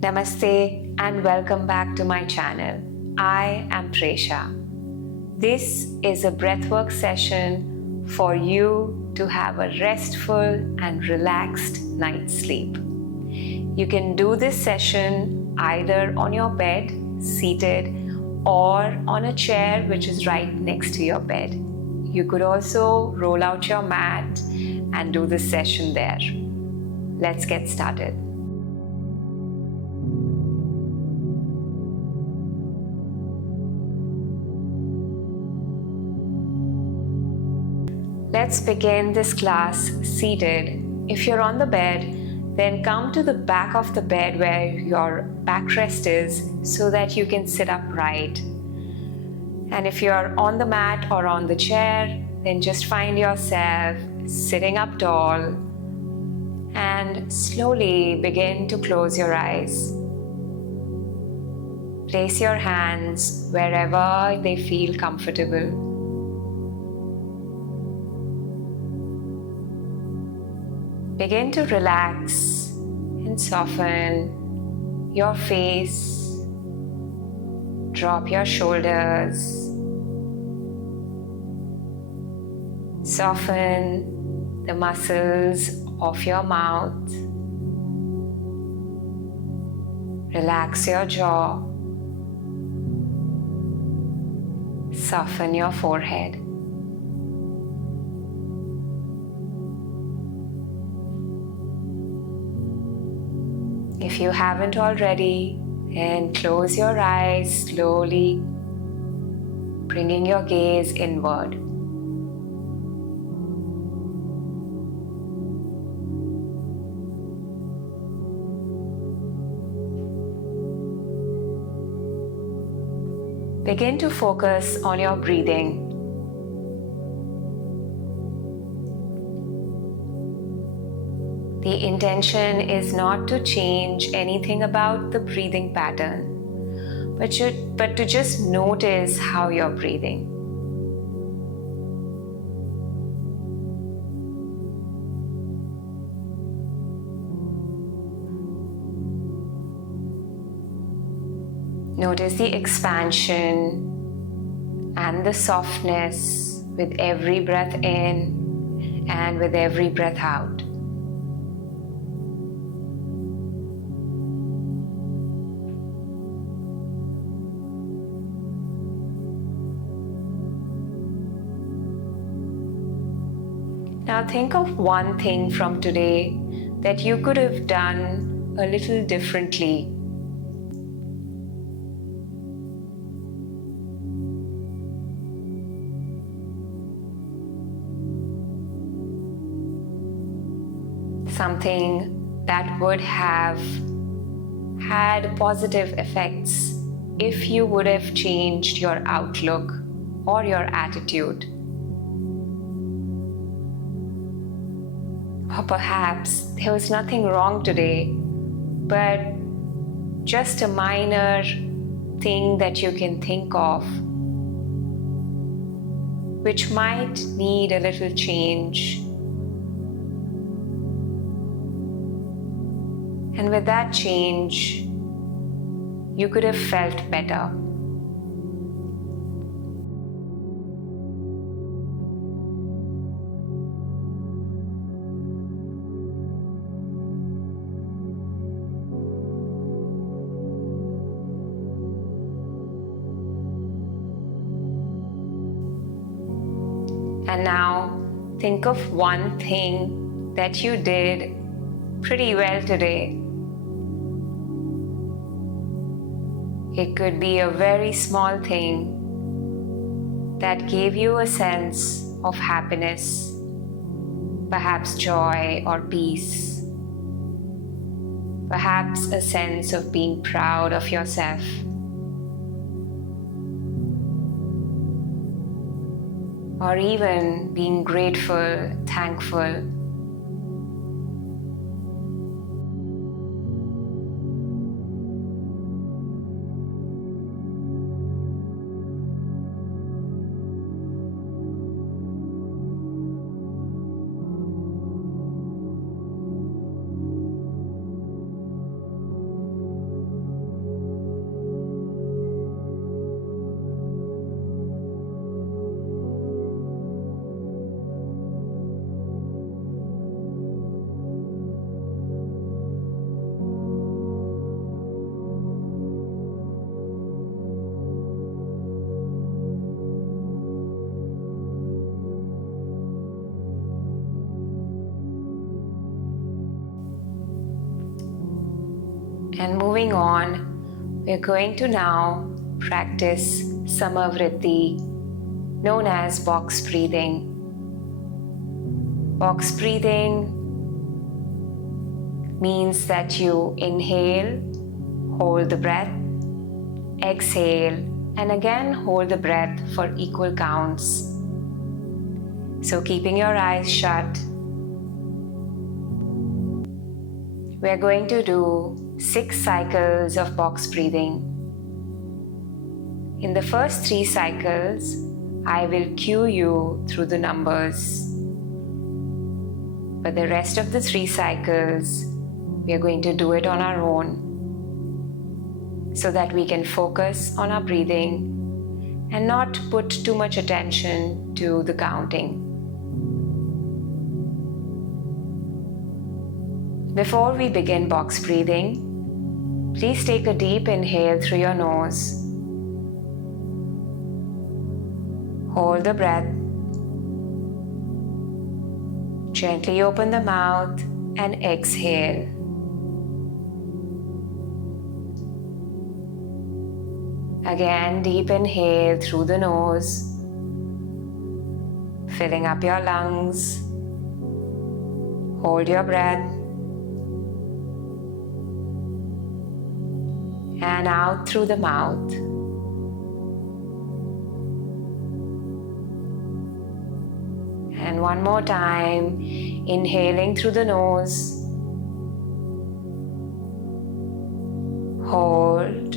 Namaste and welcome back to my channel. I am Presha. This is a breathwork session for you to have a restful and relaxed night's sleep. You can do this session either on your bed, seated, or on a chair which is right next to your bed. You could also roll out your mat and do this session there. Let's get started. Let's begin this class seated. If you're on the bed, then come to the back of the bed where your backrest is so that you can sit upright. And if you're on the mat or on the chair, then just find yourself sitting up tall and slowly begin to close your eyes. Place your hands wherever they feel comfortable. Begin to relax and soften your face. Drop your shoulders. Soften the muscles of your mouth. Relax your jaw. Soften your forehead. If you haven't already, then close your eyes slowly, bringing your gaze inward. Begin to focus on your breathing. The intention is not to change anything about the breathing pattern, but to just notice how you're breathing. Notice the expansion and the softness with every breath in and with every breath out. Now think of one thing from today that you could have done a little differently. Something that would have had positive effects if you would have changed your outlook or your attitude. Or perhaps there was nothing wrong today, but just a minor thing that you can think of, which might need a little change. And with that change, you could have felt better. And now think of one thing that you did pretty well today. It could be a very small thing that gave you a sense of happiness, perhaps joy or peace, perhaps a sense of being proud of yourself. Or even being grateful, thankful. And moving on, we're going to now practice Samavritti, known as box breathing. Box breathing means that you inhale, hold the breath, exhale, and again hold the breath for equal counts. So keeping your eyes shut, we're going to do 6 cycles of box breathing. In the first 3 cycles, I will cue you through the numbers. But the rest of the 3 cycles, we are going to do it on our own so that we can focus on our breathing and not put too much attention to the counting. Before we begin box breathing, please take a deep inhale through your nose. Hold the breath. Gently open the mouth and exhale. Again, deep inhale through the nose, filling up your lungs. Hold your breath. And out through the mouth. And one more time, inhaling through the nose. Hold.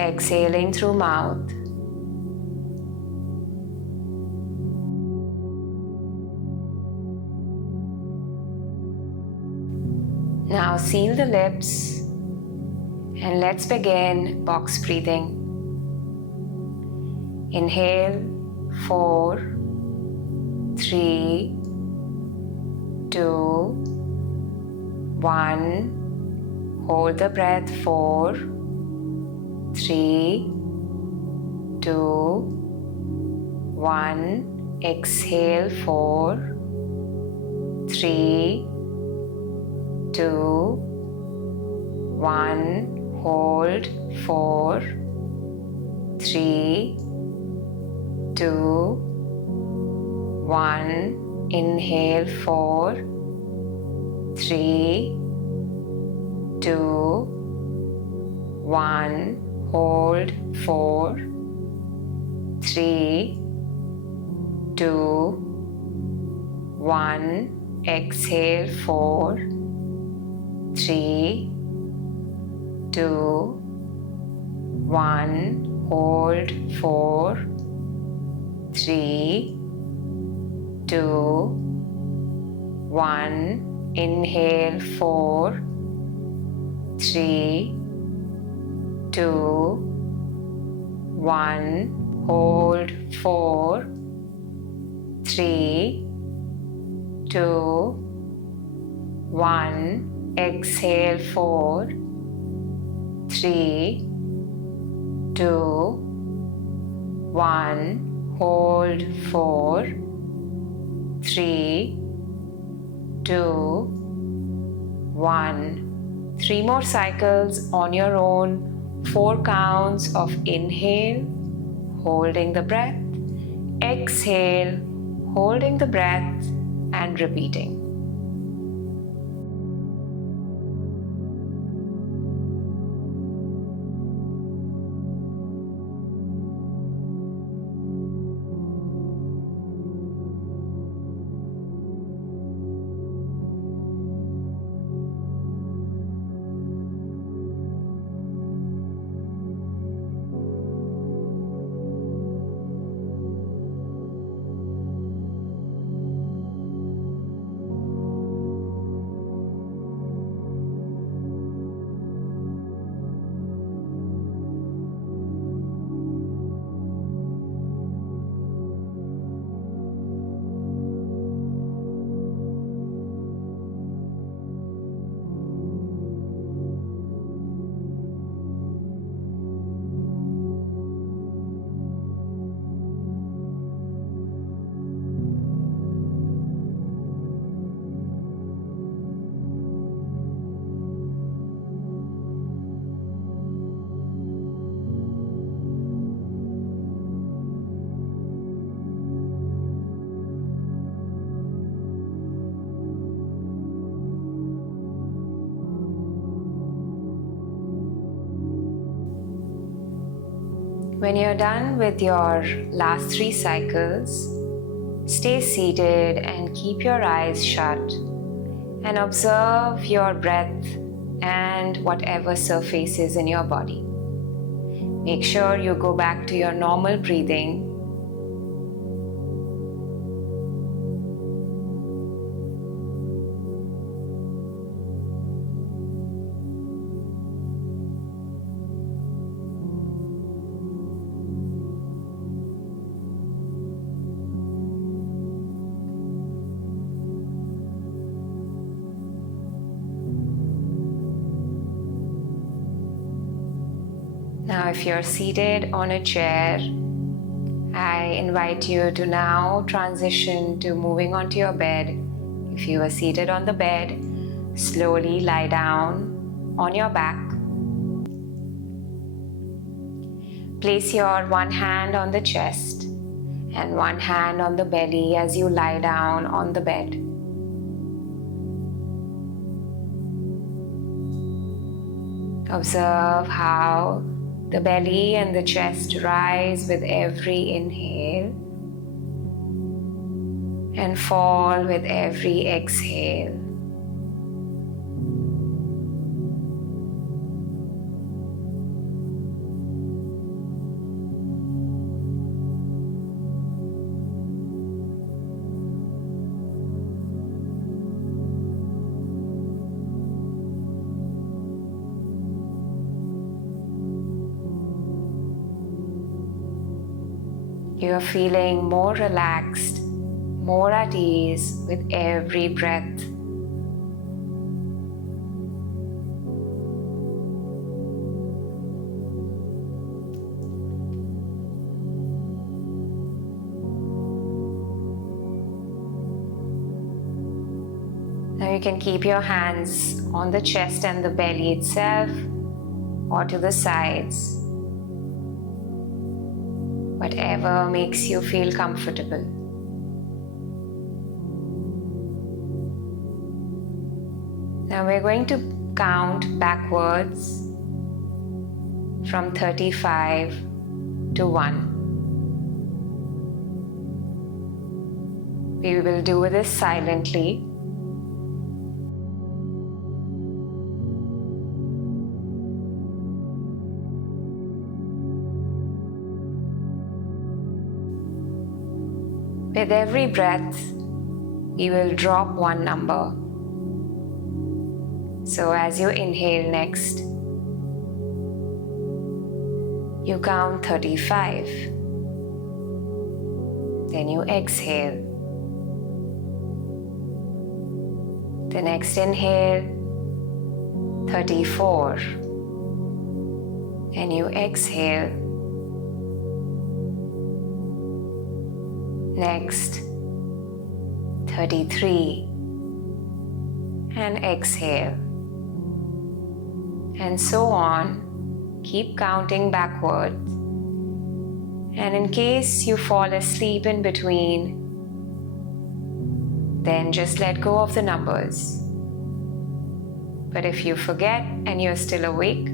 Exhaling through mouth. Now seal the lips and let's begin box breathing. Inhale, 4, 3, 2, 1. Hold the breath, 4, 3, 2, 1. Exhale, 4, 3, 2, 1. Hold, 4, 3, 2, 1. Inhale, 4, 3, 2, 1. Hold, 4, 3, 2, 1. Exhale, 4, 3, 2, 1. Hold, 4, 3, 2, 1. Inhale, 4, 3, 2, 1. Hold, 4, 3, 2, 1. Exhale, 4, 3, 2, 1. Hold, 4, 3, 2, 1. 3 more cycles on your own. 4 counts of inhale, holding the breath, exhale, holding the breath, and repeating. When you're done with your last 3 cycles, stay seated and keep your eyes shut and observe your breath and whatever surfaces in your body. Make sure you go back to your normal breathing. Now, if you're seated on a chair, I invite you to now transition to moving onto your bed. If you are seated on the bed, slowly lie down on your back. Place your one hand on the chest and one hand on the belly as you lie down on the bed. Observe how the belly and the chest rise with every inhale and fall with every exhale. You are feeling more relaxed, more at ease with every breath. Now you can keep your hands on the chest and the belly itself or to the sides. Whatever makes you feel comfortable. Now we're going to count backwards from 35 to 1. We will do this silently. With every breath, we will drop one number. So as you inhale next, you count 35. Then you exhale. The next inhale, 34. And you exhale. Next, 33, and exhale. And so on, keep counting backwards. And in case you fall asleep in between, then just let go of the numbers. But if you forget and you're still awake,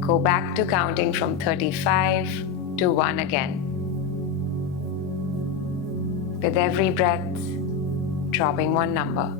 go back to counting from 35 to 1 again. With every breath, dropping one number.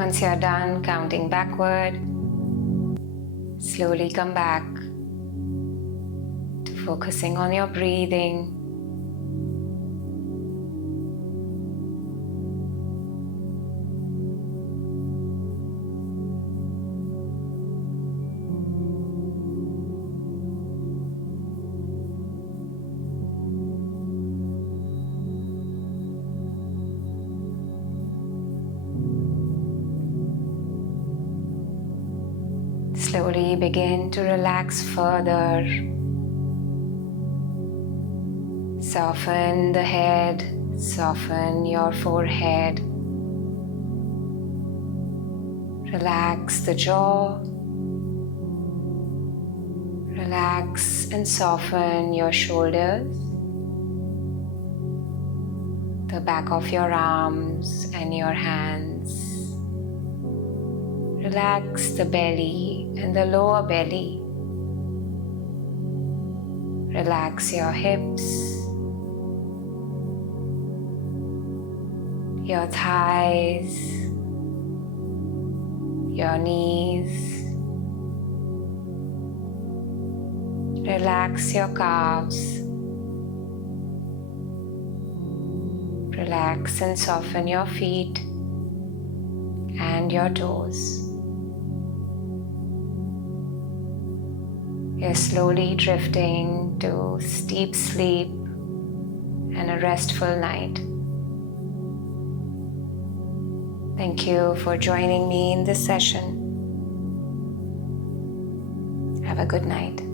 Once you're done counting backward, slowly come back to focusing on your breathing. Slowly begin to relax further. Soften the head, soften your forehead. Relax the jaw. Relax and soften your shoulders, the back of your arms and your hands. Relax the belly and the lower belly. Relax your hips, your thighs, your knees. Relax your calves. Relax and soften your feet and your toes. You're slowly drifting to deep sleep and a restful night. Thank you for joining me in this session. Have a good night.